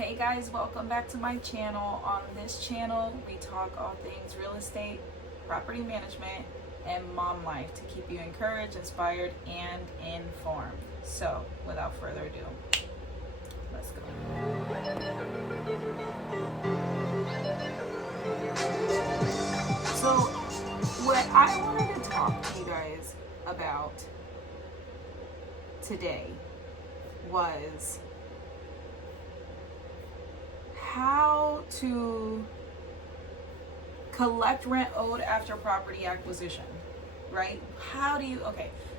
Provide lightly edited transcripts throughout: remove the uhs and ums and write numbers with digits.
Hey guys, welcome back to my channel. On this channel, we talk all things real estate, property management, and mom life to keep you encouraged, inspired, and informed. So, without further ado, let's go. So, what I wanted to talk to you guys about today was how to collect rent owed after property acquisition, right?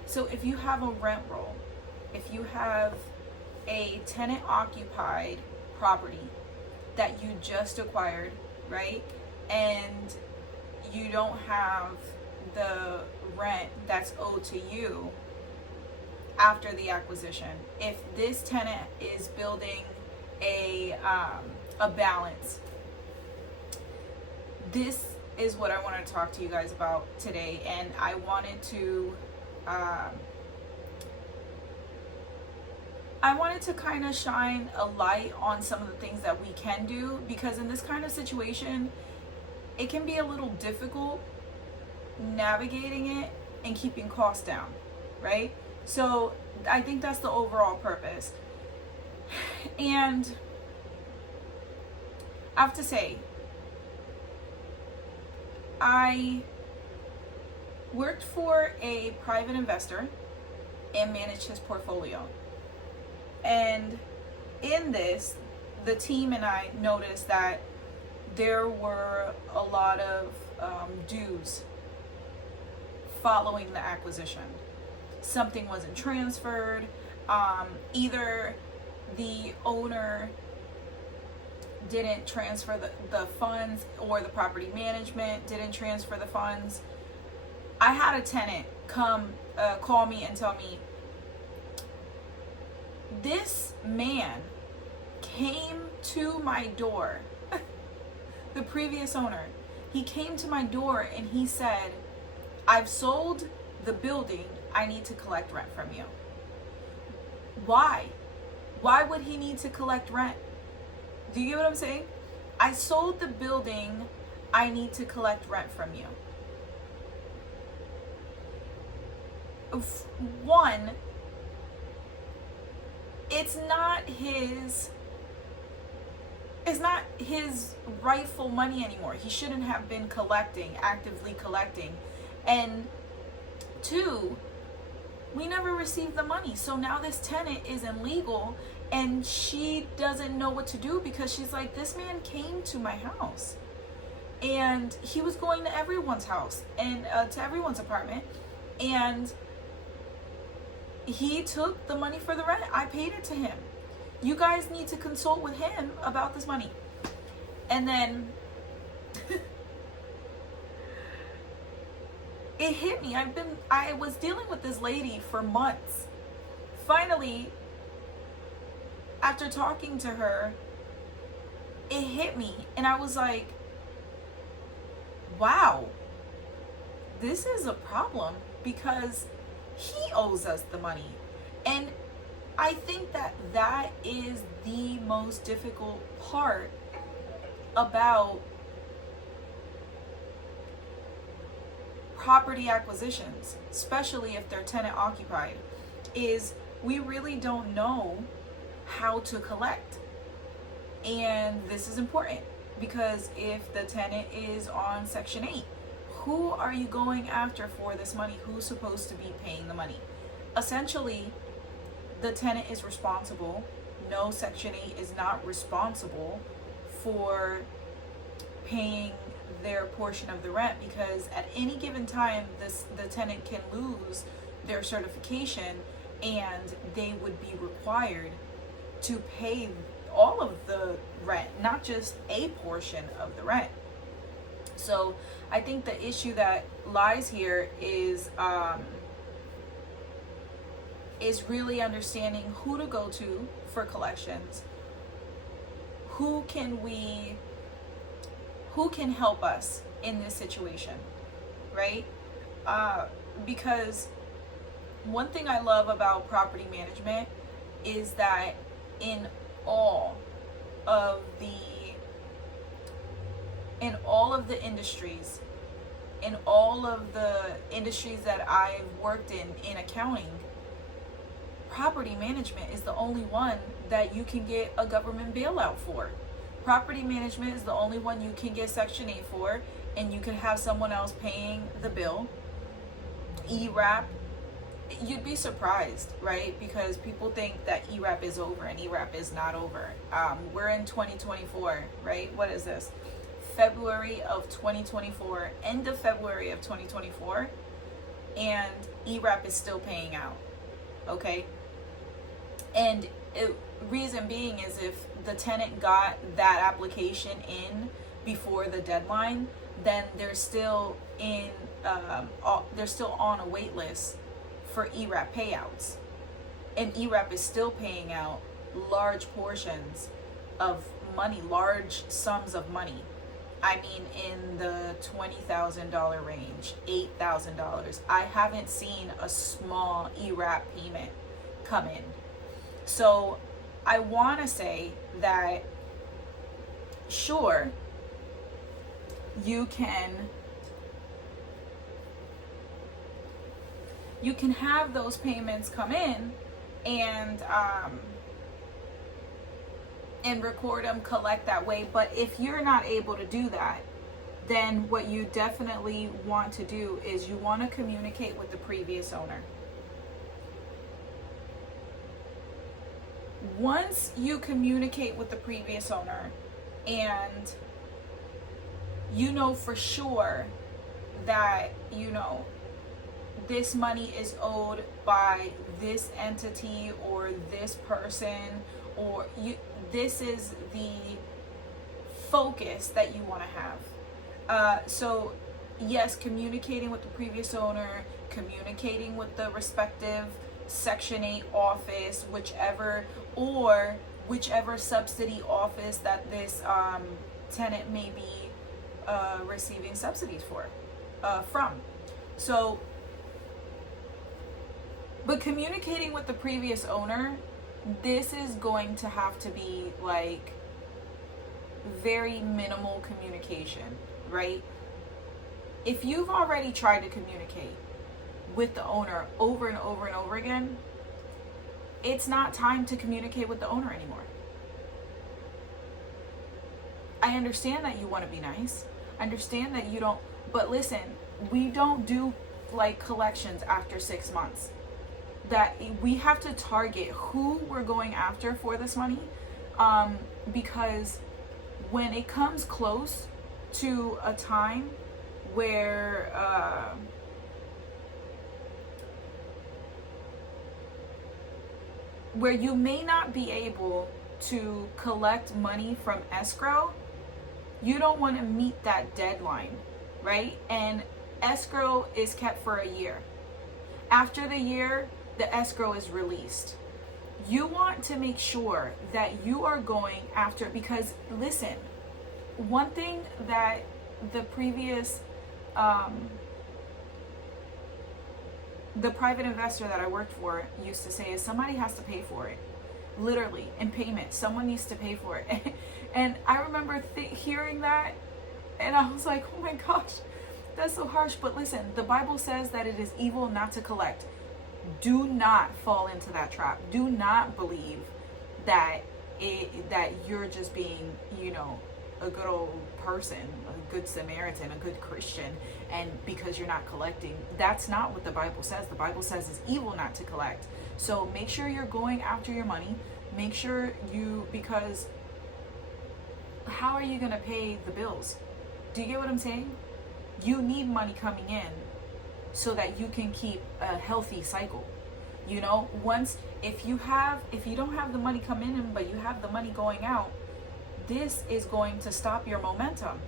So if you have a rent roll, if you have a tenant occupied property that you just acquired, right? And you don't have the rent that's owed to you after the acquisition. If this tenant is building a balance, this is what I want to talk to you guys about today. And I wanted to kind of shine a light on some of the things that we can do, because in this kind of situation it can be a little difficult navigating it and keeping costs down, right? So I think that's the overall purpose. And I have to say, I worked for a private investor and managed his portfolio. And in this, the team and I noticed that there were a lot of dues following the acquisition. Something wasn't transferred. Either the owner didn't transfer the funds, or the property management didn't transfer the funds. I had a tenant call me and tell me, this man came to my door, the previous owner, he came to my door and he said, I've sold the building, I need to collect rent from you. Why? Why would he need to collect rent? Do you get what I'm saying? I sold the building, I need to collect rent from you. One, it's not his rightful money anymore. He shouldn't have been actively collecting. And two, we never received the money. So now this tenant is illegal and she doesn't know what to do, because she's like, this man came to my house and he was going to everyone's house and to everyone's apartment, and he took the money for the rent. I paid it to him. You guys need to consult with him about this money. And then it hit me. I was dealing with this lady for months. Finally, after talking to her, it hit me, and I was like, wow, this is a problem, because he owes us the money. And I think that is the most difficult part about property acquisitions, especially if they're tenant occupied, is we really don't know how to collect. And this is important, because if the tenant is on Section 8, who are you going after for this money? Who's supposed to be paying the money? Essentially, the tenant is responsible. No, Section 8 is not responsible for paying their portion of the rent, because at any given time the tenant can lose their certification and they would be required to pay all of the rent, not just a portion of the rent. So I think the issue that lies here is really understanding who to go to for collections. Who can help us in this situation, right? Because one thing I love about property management is that in all of the industries, in all of the industries that I've worked in accounting, property management is the only one that you can get a government bailout for. Property management is the only one you can get Section 8 for, and you can have someone else paying the bill. ERAP, you'd be surprised, right? Because people think that ERAP is over, and ERAP is not over. We're in 2024, right? What is this? February of 2024, end of February of 2024, and ERAP is still paying out, okay? And reason being is if the tenant got that application in before the deadline, then they're still they're still on a wait list for ERAP payouts, and ERAP is still paying out large portions of money, large sums of money. I mean, in the $20,000 range, $8,000. I haven't seen a small ERAP payment come in. So I want to say that, sure, you can have those payments come in and record them, collect that way. But if you're not able to do that, then what you definitely want to do is you want to communicate with the previous owner. Once you communicate with the previous owner and you know for sure that, you know, this money is owed by this entity or this person, or this is the focus that you want to have. So yes, communicating with the previous owner, communicating with the respective Section 8 office, whichever subsidy office that this tenant may be receiving subsidies from. So, but communicating with the previous owner, this is going to have to be like very minimal communication, right? If you've already tried to communicate with the owner over and over and over again, it's not time to communicate with the owner anymore. I understand that you want to be nice. I understand that you don't, but listen, we don't do like collections after 6 months. That we have to target who we're going after for this money, because when it comes close to a time where you may not be able to collect money from escrow, you don't want to meet that deadline, right? And escrow is kept for a year. After the year, the escrow is released. You want to make sure that you are going after, because listen, one thing that the previous the private investor that I worked for used to say is somebody has to pay for it. Literally, in payment, someone needs to pay for it. And I remember hearing that, and I was like, oh my gosh, that's so harsh. But listen, the Bible says that it is evil not to collect. Do not fall into that trap. Do not believe that you're just being, you know, a good old person, a good Samaritan, a good Christian, and because you're not collecting. That's not what the Bible says. The Bible says it's evil not to collect. So make sure you're going after your money. Make sure because how are you going to pay the bills? Do you get what I'm saying? You need money coming in so that you can keep a healthy cycle. You know, if you don't have the money coming in, but you have the money going out, this is going to stop your momentum.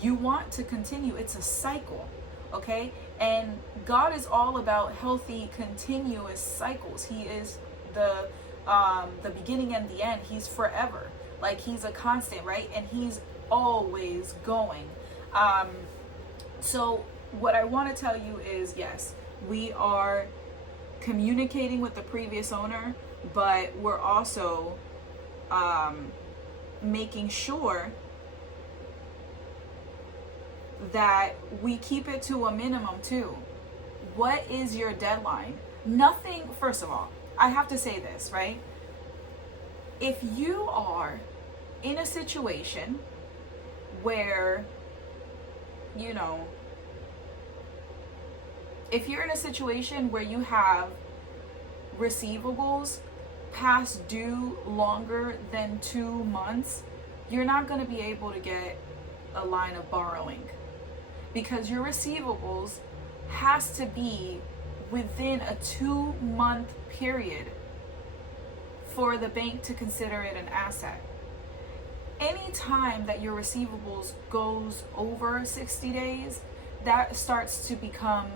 You want to continue. It's a cycle, okay? And God is all about healthy, continuous cycles. He is the beginning and the end. He's forever. Like, he's a constant, right? And he's always going. So what I want to tell you is, yes, we are communicating with the previous owner, but we're also making sure that we keep it to a minimum too. What is your deadline? Nothing, first of all, I have to say this, right? If you are in a situation where, you know, if you're in a situation where you have receivables past due longer than 2 months, you're not going to be able to get a line of borrowing, because your receivables has to be within a 2-month period for the bank to consider it an asset. Any time that your receivables goes over 60 days, that starts to become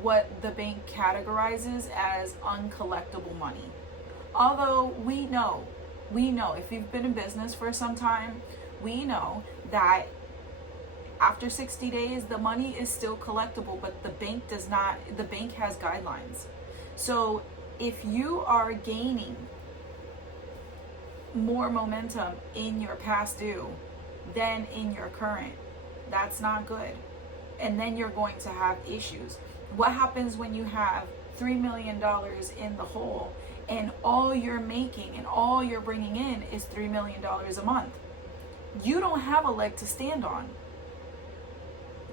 what the bank categorizes as uncollectible money. Although we know, if you've been in business for some time, we know that after 60 days, the money is still collectible, but the bank does not, the bank has guidelines. So if you are gaining more momentum in your past due than in your current, that's not good. And then you're going to have issues. What happens when you have $3 million in the hole and all you're making and all you're bringing in is $3 million a month? You don't have a leg to stand on.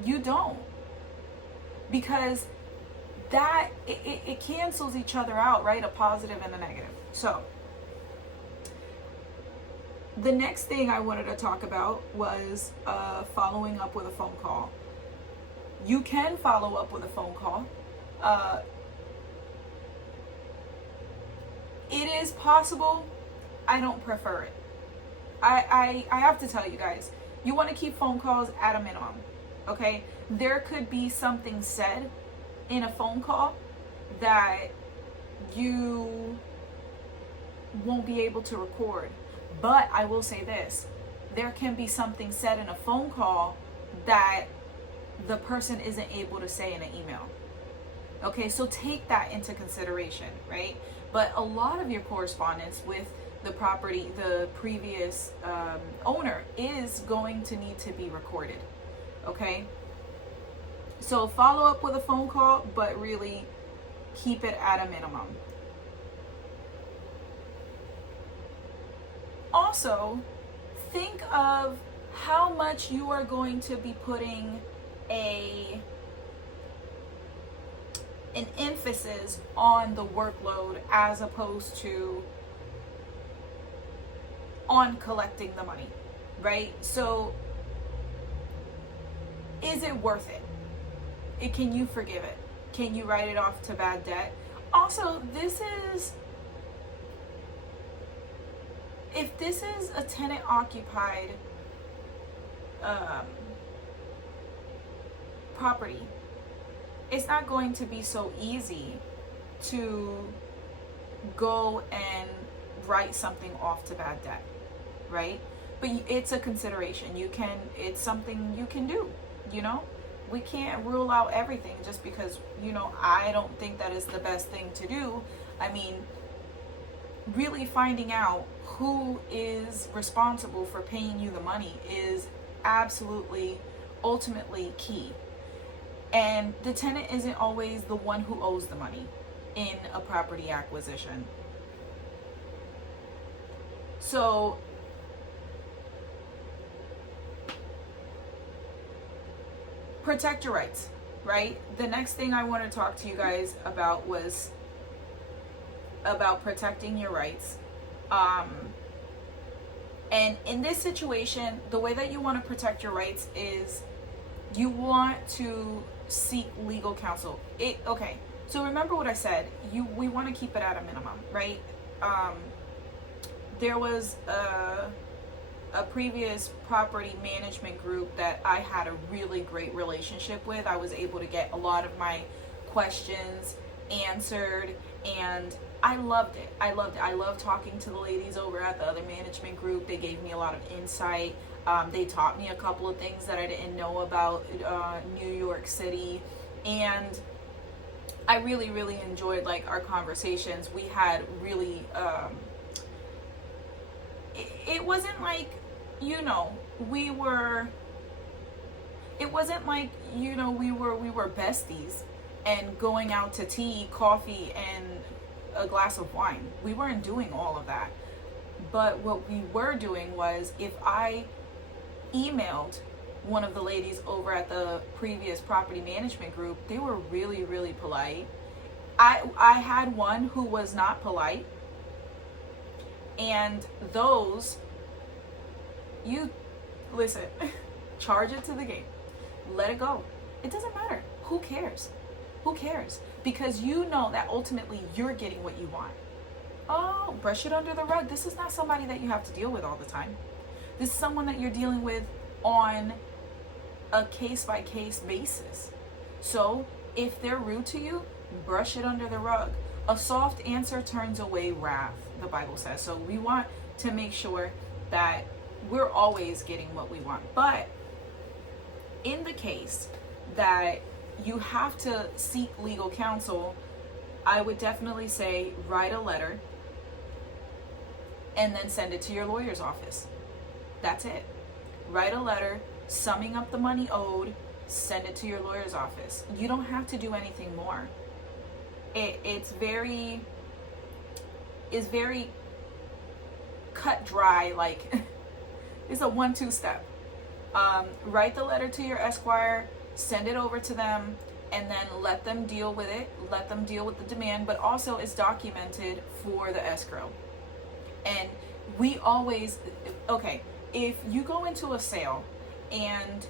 You don't. Because that, it cancels each other out, right? A positive and a negative. So the next thing I wanted to talk about was following up with a phone call. You can follow up with a phone call. It is possible. I don't prefer it. I have to tell you guys, you want to keep phone calls at a minimum, okay? There could be something said in a phone call that you won't be able to record. But I will say this, there can be something said in a phone call that the person isn't able to say in an email. Okay, so take that into consideration, right? But a lot of your correspondence with the property, the previous owner, is going to need to be recorded, okay? So follow up with a phone call, but really keep it at a minimum. Also, think of how much you are going to be putting an emphasis on the workload as opposed to on collecting the money, right? So is it worth it? Can you forgive it? Can you write it off to bad debt? Also, if this is a tenant occupied property, it's not going to be so easy to go and write something off to bad debt, right? But it's a consideration. It's something you can do, you know? We can't rule out everything just because, I don't think that is the best thing to do. I mean, really finding out who is responsible for paying you the money is absolutely, ultimately key. And the tenant isn't always the one who owes the money in a property acquisition. So protect your rights, right? The next thing I want to talk to you guys about was about protecting your rights. And in this situation, the way that you want to protect your rights is you want to seek legal counsel. Okay, so remember what I said. We want to keep it at a minimum, right? There was a previous property management group that I had a really great relationship with. I was able to get a lot of my questions answered, and I loved it. I loved talking to the ladies over at the other management group. They gave me a lot of insight. They taught me a couple of things that I didn't know about New York City, and I really, really enjoyed our conversations. We had really it wasn't like, you know, we were, it wasn't like, you know, we were besties and going out to tea, coffee, and a glass of wine. We weren't doing all of that. But what we were doing was, if I emailed one of the ladies over at the previous property management group, they were really, really polite. I had one who was not polite, and those, you listen, charge it to the game, let it go. It doesn't matter. Who cares? Who cares? Because you know that ultimately you're getting what you want. Oh, brush it under the rug. This is not somebody that you have to deal with all the time. This is someone that you're dealing with on a case-by-case basis. So if they're rude to you, brush it under the rug. A soft answer turns away wrath, the Bible says. So we want to make sure that we're always getting what we want. But in the case that you have to seek legal counsel, I would definitely say write a letter and then send it to your lawyer's office. That's it. Write a letter summing up the money owed, send it to your lawyer's office. You don't have to do anything more. It's very cut dry, like it's a 1-2 step. Write the letter to your esquire, send it over to them, and then let them deal with it. Let them deal with the demand, but also it's documented for the escrow. And we always, okay, if you go into a sale and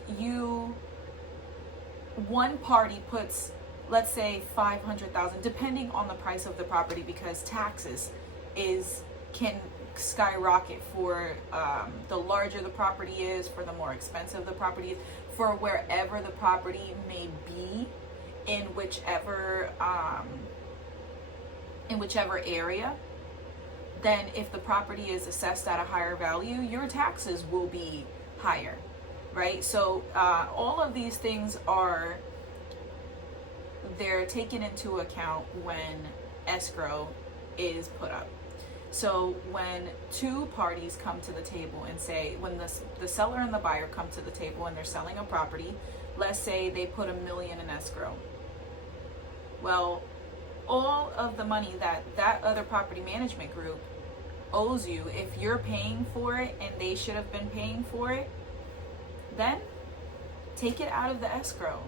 one party puts, let's say $500,000, depending on the price of the property, because taxes can skyrocket for the larger the property is, for the more expensive the property is, for wherever the property may be in whichever area. Then if the property is assessed at a higher value, your taxes will be higher, right? So all of these things they're taken into account when escrow is put up. So when two parties come to the table and say, when the seller and the buyer come to the table and they're selling a property, let's say they put $1 million in escrow. Well, all of the money that other property management group owes you, if you're paying for it and they should have been paying for it, then take it out of the escrow.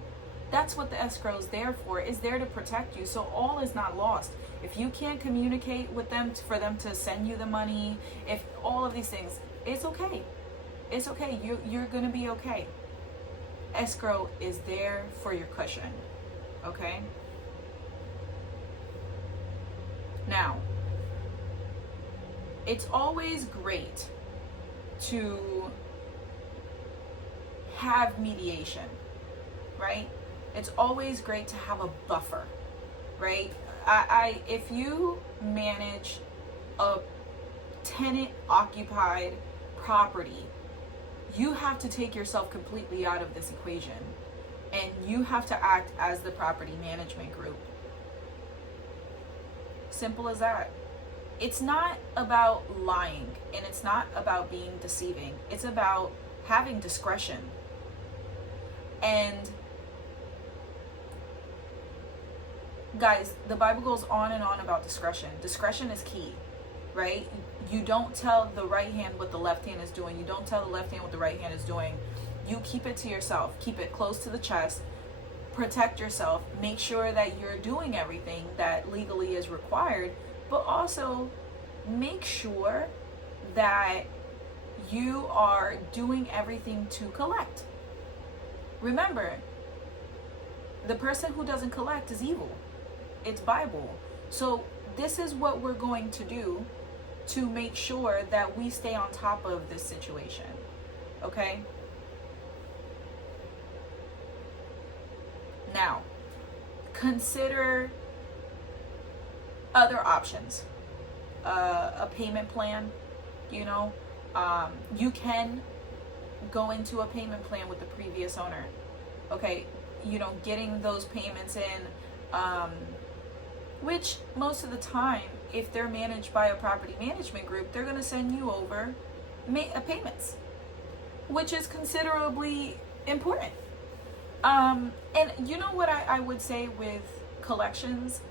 That's what the escrow is there for. It's there to protect you. So all is not lost. If you can't communicate with them for them to send you the money, if all of these things, it's okay. It's okay. You're going to be okay. Escrow is there for your cushion. Okay? Now, it's always great to have mediation, right? It's always great to have a buffer, right? If you manage a tenant occupied property, you have to take yourself completely out of this equation, and you have to act as the property management group. Simple as that. It's not about lying, and it's not about being deceiving. It's about having discretion. And guys, the Bible goes on and on about discretion. Discretion is key, right? You don't tell the right hand what the left hand is doing. You don't tell the left hand what the right hand is doing. You keep it to yourself. Keep it close to the chest. Protect yourself. Make sure that you're doing everything that legally is required, but also make sure that you are doing everything to collect. Remember, the person who doesn't collect is evil. It's Bible. So this is what we're going to do to make sure that we stay on top of this situation. Okay? Now, consider other options. A payment plan, you can go into a payment plan with the previous owner. Okay, getting those payments in, which most of the time, if they're managed by a property management group, they're going to send you over payments, which is considerably important. And you know what I would say with collections?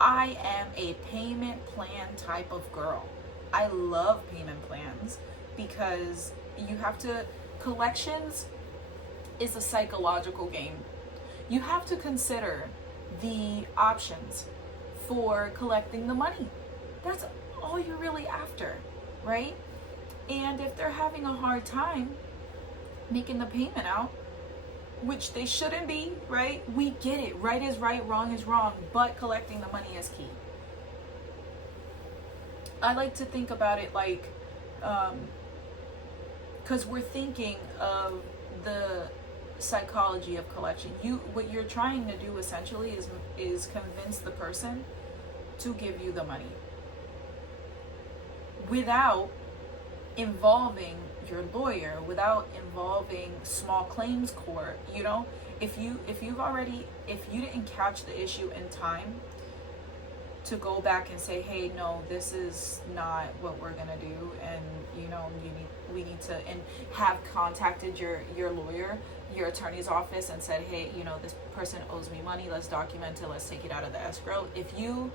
I am a payment plan type of girl. I love payment plans because you have to, collections is a psychological game. You have to consider the options for collecting the money. That's all you're really after, right? And if they're having a hard time making the payment out, which they shouldn't be, right? We get it. Right is right, wrong is wrong, but collecting the money is key. I like to think about it like, because we're thinking of the psychology of collection. What you're trying to do essentially is convince the person to give you the money without involving your lawyer, without involving small claims court. You know, if you didn't catch the issue in time to go back and say, hey, no, this is not what we're gonna do, and you know, we need to, and have contacted your lawyer, your attorney's office, and said, hey, you know, this person owes me money, let's document it, let's take it out of the escrow. If you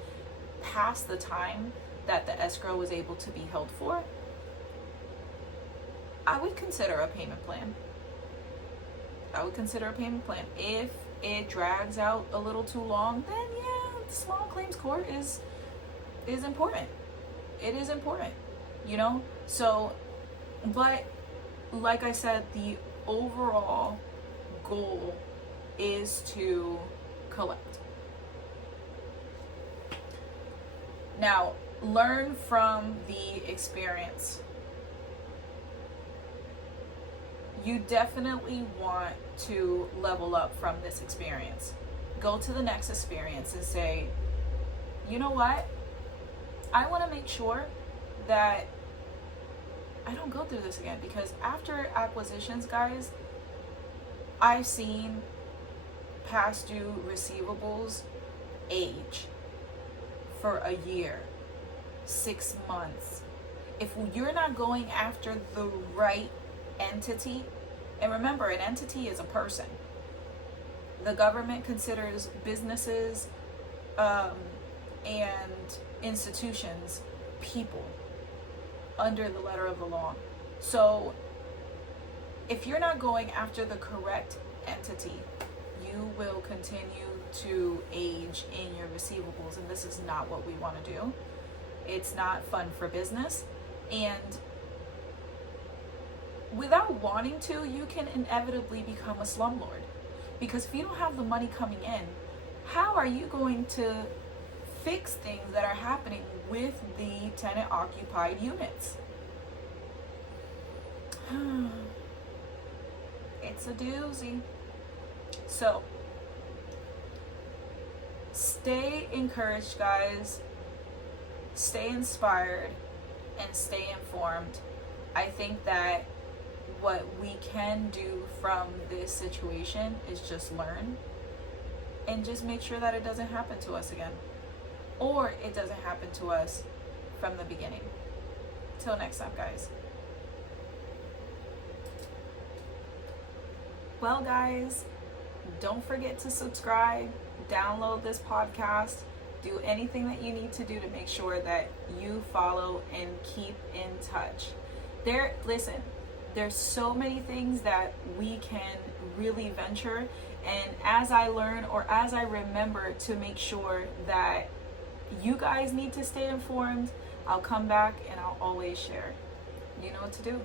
pass the time that the escrow was able to be held for, I would consider a payment plan. If it drags out a little too long, then yeah, small claims court is important. It is important, you know? So, but like I said, the overall goal is to collect. Now, learn from the experience. You definitely want to level up from this experience. Go to the next experience and say, you know what? I want to make sure that I don't go through this again, because after acquisitions, guys, I've seen past due receivables age for a year, 6 months. If you're not going after the right entity, and remember, an entity is a person. The government considers businesses and institutions people under the letter of the law. So if you're not going after the correct entity, you will continue to age in your receivables, and this is not what we want to do. It's not fun for business, and without wanting to, you can inevitably become a slumlord. Because if you don't have the money coming in, how are you going to fix things that are happening with the tenant-occupied units? It's a doozy. So, stay encouraged, guys. Stay inspired and stay informed. I think that what we can do from this situation is just learn and just make sure that it doesn't happen to us again, or it doesn't happen to us from the beginning. Till next time, guys. Well, guys, don't forget to subscribe, download this podcast, do anything that you need to do to make sure that you follow and keep in touch. There's so many things that we can really venture, and as I learn or as I remember to make sure that you guys need to stay informed, I'll come back and I'll always share. You know what to do.